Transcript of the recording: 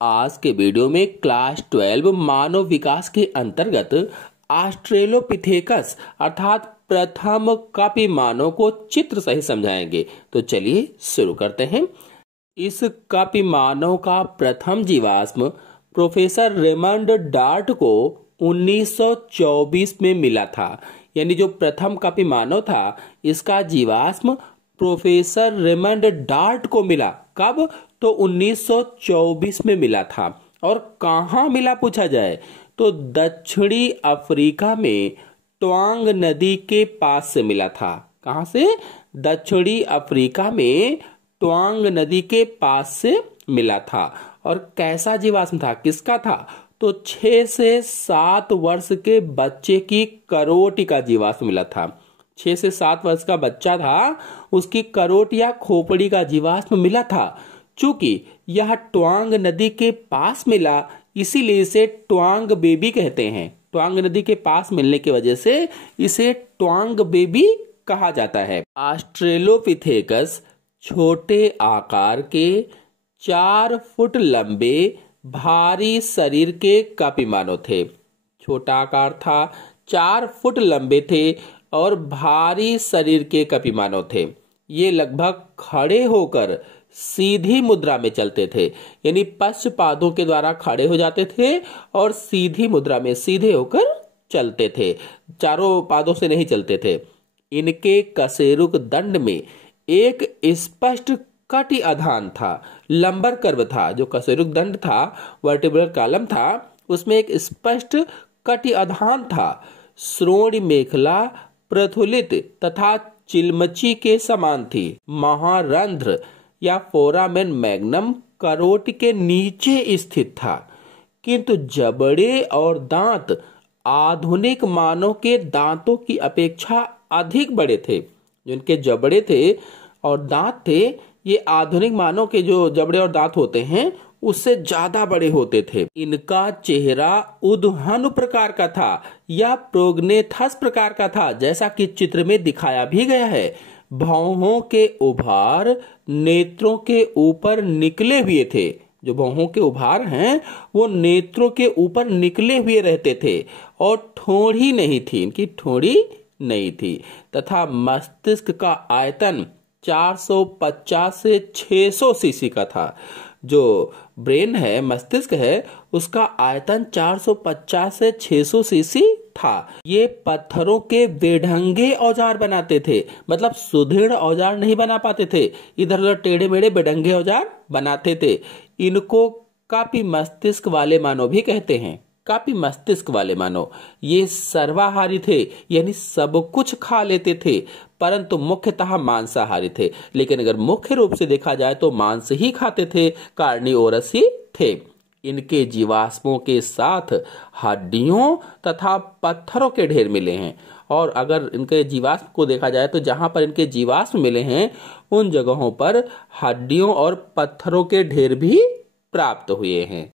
आज के वीडियो में क्लास 12 मानव विकास के अंतर्गत ऑस्ट्रेलोपिथेकस अर्थात प्रथम कपि मानव को चित्र सहित समझाएंगे। तो चलिए शुरू करते हैं। इस कपि मानव का प्रथम जीवाश्म प्रोफेसर रेमंड डार्ट को 1924 में मिला था। यानी जो प्रथम कपि मानव था इसका जीवाश्म प्रोफेसर रेमंड डार्ट को मिला। कब? तो 1924 में मिला था। और कहाँ मिला पूछा जाए तो दक्षिणी अफ्रीका में ट्वांग नदी के पास से मिला था। कहाँ से? दक्षिणी अफ्रीका में ट्वांग नदी के पास से मिला था। और कैसा जीवाश्म था, किसका था? तो 6 से 7 वर्ष के बच्चे की करोट का जीवाश्म मिला था। 6 से 7 वर्ष का बच्चा था, उसकी करोट या खोपड़ी का जीवाश्म मिला था। चूंकि यह ट्वांग नदी के पास मिला इसीलिए इसे ट्वांग बेबी कहते हैं। ट्वांग नदी के पास मिलने की वजह से इसे ट्वांग बेबी कहा जाता है। ऑस्ट्रेलोपिथेकस छोटे आकार के 4 फुट लंबे भारी शरीर के कपि मानव थे। छोटा आकार था, 4 फुट लंबे थे और भारी शरीर के कपि मानव थे। ये लगभग खड़े होकर सीधी मुद्रा में चलते थे। यानी पश्चपादों के द्वारा खड़े हो जाते थे और सीधी मुद्रा में सीधे होकर चलते थे, चारों पादों से नहीं चलते थे। इनके कशेरुक दंड में एक स्पष्ट कटि आधान था, लंबर कर्व था। जो कशेरुक दंड था, वर्टिब्रल कॉलम था, उसमें एक स्पष्ट कटि आधान था। श्रोणि मेखला प्रथुलित तथा चिलमची के समान थी। महारंध्र या फोरामेन मैग्नम करोट के नीचे स्थित था, किंतु जबड़े और दांत आधुनिक मानव के दांतों की अपेक्षा अधिक बड़े थे। जो इनके जबड़े थे और दांत थे, ये आधुनिक मानव के जो जबड़े और दांत होते हैं उससे ज्यादा बड़े होते थे। इनका चेहरा उद्वहन प्रकार का था या प्रोग्नेथस प्रकार का था, जैसा कि चित्र में दिखाया भी गया है। भौहों के उभार नेत्रों के ऊपर निकले हुए थे। जो भौहों के उभार हैं वो नेत्रों के ऊपर निकले हुए रहते थे। और ठोड़ी नहीं थी, इनकी ठोड़ी नहीं थी। तथा मस्तिष्क का आयतन 450 से 600 सीसी का था। जो ब्रेन है, मस्तिष्क है, उसका आयतन 450 से 600 सीसी था। ये पत्थरों के बेढंगे औजार बनाते थे, मतलब सुदृढ़ औजार नहीं बना पाते थे, इधर उधर टेढ़े मेढ़े बेढंगे औजार बनाते थे। इनको कपि मस्तिष्क वाले मानव भी कहते हैं। कपि मस्तिष्क वाले मानव ये सर्वाहारी थे, यानी सब कुछ खा लेते थे, परंतु मुख्यतः मांसाहारी थे। लेकिन अगर मुख्य रूप से देखा जाए तो मांस ही खाते थे, कार्निवोरस ही थे। इनके जीवाश्मों के साथ हड्डियों तथा पत्थरों के ढेर मिले हैं। और अगर इनके जीवाश्म को देखा जाए तो जहां पर इनके जीवाश्म मिले हैं उन जगहों पर हड्डियों और पत्थरों के ढेर भी प्राप्त हुए हैं।